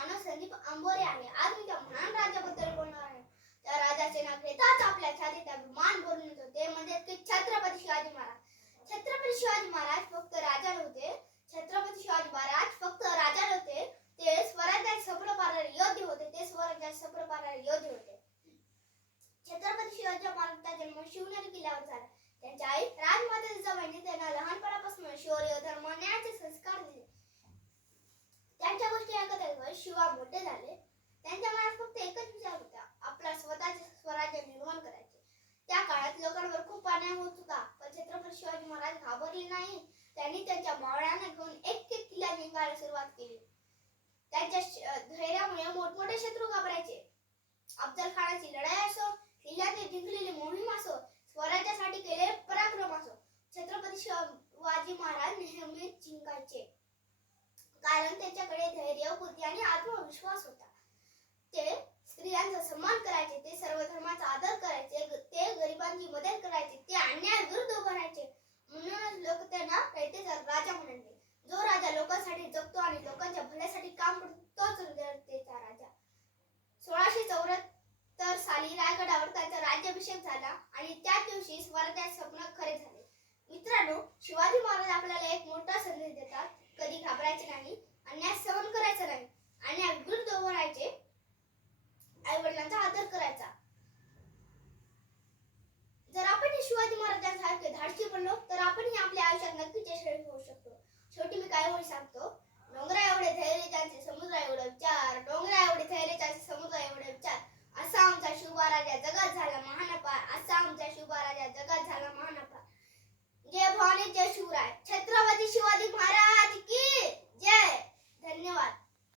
मानव संदीप आंबोरे आहे. आज मी त्या महान राजाबद्दल बोलणार आहे. त्या राजाचे नाव घेताच आपल्या छातीत अभिमान भरून येतो, ते म्हणजे की छत्रपती शिवाजी महाराज. छत्रपती शिवाजी महाराज फक्त राजा नव्हते. छत्रपती शिवाजी महाराज फक्त राजा नव्हते, ते स्वराज्याचे स्वप्न पाहणारे योद्धे होते. छत्रपती शिवाजी महाराजांचा जन्म शिवनेरी किल्ल्यावर झाला. त्यांच्या आई राजमाता जिजाबाईंनी त्यांना लहानपणापासून शौर्य, धर्म, न्यायाचे संस्कार दिले. त्यांच्या गोष्टी ऐकत ऐकत शिवा मोठे झाले. त्यांच्या मनात फक्त एकच विचार होता, आपला स्वतःचे स्वराज्य निर्माण करायचे. त्या काळात लोकांवर खूप अन्याय होत होता, पण छत्रपती शिवाजी महाराज घाबरले नाही. त्यांनी त्यांच्या मावळ्यांना घेऊन एक किल्ला जिंकायला सुरुवात केली. त्यांच्या धैर्यामुळे मोठमोठे शत्रू घाबरायचे. अफजल खानाची लढाई असो, किल्ल्याने जिंकलेली मोहीम असो, स्वराज्यासाठी केलेले पराक्रम असो, छत्रपती शिवाजी महाराज नेहमीच जिंकायचे. कारण त्यांच्याकडे धैर्य, बुद्धी आणि आत्मविश्वास होता. ते स्त्रियांचा सन्मान करायचे, ते सर्व धर्माचा आदर करायचे, ते गरिबांची मदत करायचे, ते अन्यायाविरुद्ध उभे राहायचे. म्हणूनच लोक त्यांना रयतेचा राजा म्हणाले. जो राजा लोकांसाठी जगतो आणि लोकांच्या भल्यासाठी काम करतो, तोच रयतेचा राजा. 1674 साली रायगडावर त्यांचा राज्याभिषेक झाला आणि त्याच दिवशी स्वराज्याचे स्वप्न खरे झाले. मित्रांनो, शिवाजी महाराज आपल्याला एक मोठा संदेश देतात. कधी घाबरायचे नाही, अन्याय सहन करायचा नाही, अन्यायाविरुद्ध उभे राहायचे, आई वडिलांचा आदर करायचा. जर आपण शिवाजी महाराजांसारखे धाडसी बनलो तर आपणही आपल्या आयुष्यात नक्कीच यशस्वी होऊ शकतो. शेवटी मी काय ओळी सांगतो, डोंगरा एवढे धैर्य ज्यांचे समुद्र एवढे विचार, डोंगरा एवढे धैर्य ज्यांचे समुद्र एवढे विचार, असा आमचा शिवबा राजा जगात झाला महान पार, असा आमचा शिवबा राजा जगात झाला